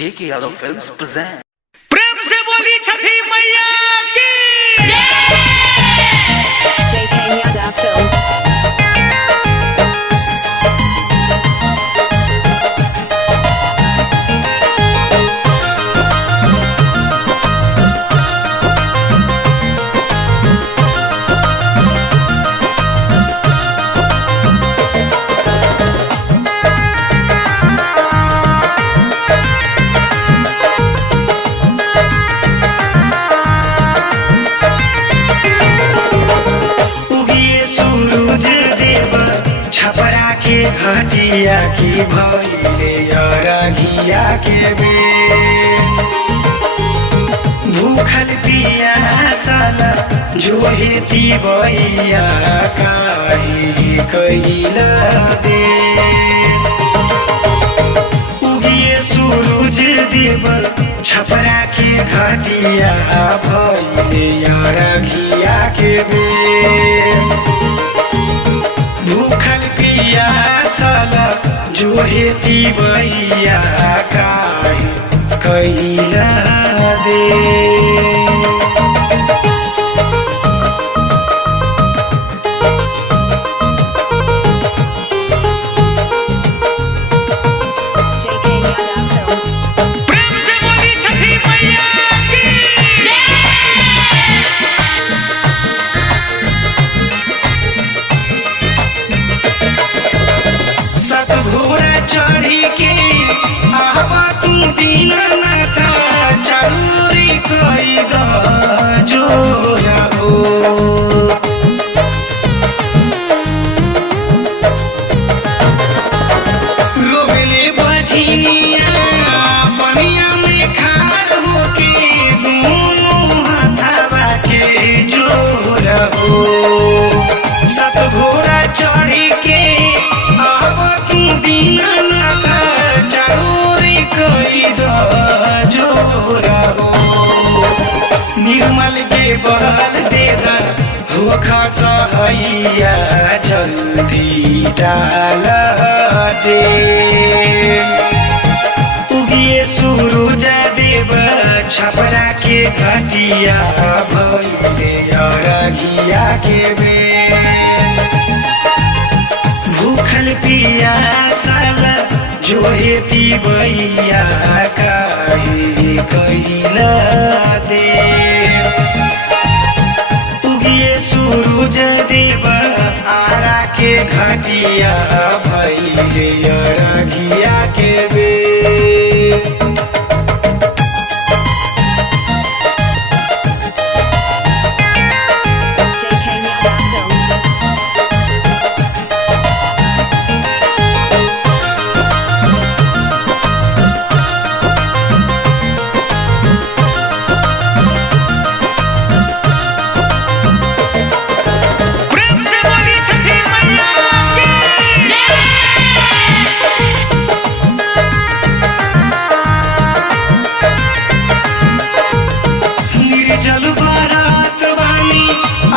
JK Yadav Films present। प्रेम से बोली छठी मैया की JK Yadav Films। घटिया की भइले अरघिया के बेर भूखल पियासल जोहेती बइया काहे कइला देर उगिए सूरज देव छपरा के घटिया भइले अरघिया के बेर भूखल पियासल जोहेती बइया काहे कइला दे JK Yadav Films। प्रेम से बोली छठी मैया की सत घोड़ा चढ़ी के आवा तू दीनानाथ चलूरी कई द जोरा हो रोबेले बझिनिया पनिया में खार होके दोनों हाथवा के जोरा हो सत घोड़ा चढ़ी के आवा तू दीनानाथ चलूरी कई द जोरा हो निर्मल के बल दे दा हो खसहैया जल्दी डाल दे उगिए सूरज देव छपरा के घटिया भइले अरघिया के बेर भूखल पियासल जोहेती बइया काहे कइला दे उगिए सूरज देव आरा के घटिया भइले अरघिया के बेर JK Yadav Films। प्रेम से बोली छठी मैया की निर्जल बारात बानी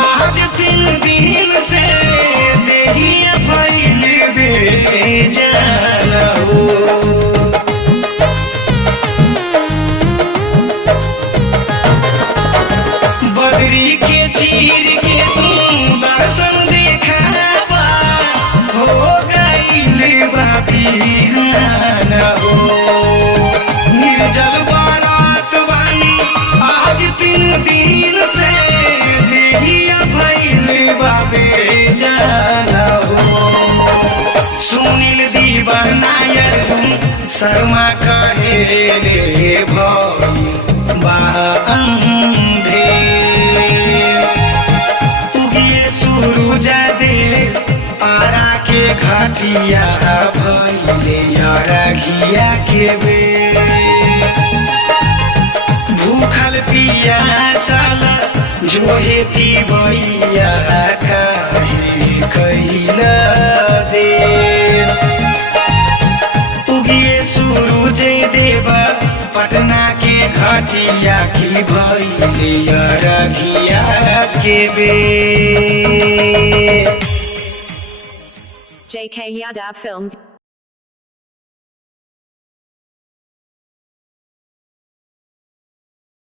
आज 3 दिन से देहिया भइले बेजान हो बदरी के चीर के तू दर्शन देखावा हो गइल बा बिहान हो निर्जल बारात बानी आज 3 दिन से देहिया भइल बा बेजान हो सुनील दीवानायर शर्मा कहे रे भई बा अंधे उगिए सूरज दे आरा के घटिया भइले अरघिया के बेर भूखल पियासल जोहेती बइया काहे कइला दे उगिए सूरज देव पटना के घटिया की भइले अरघिया के बेर JK Yadav Films।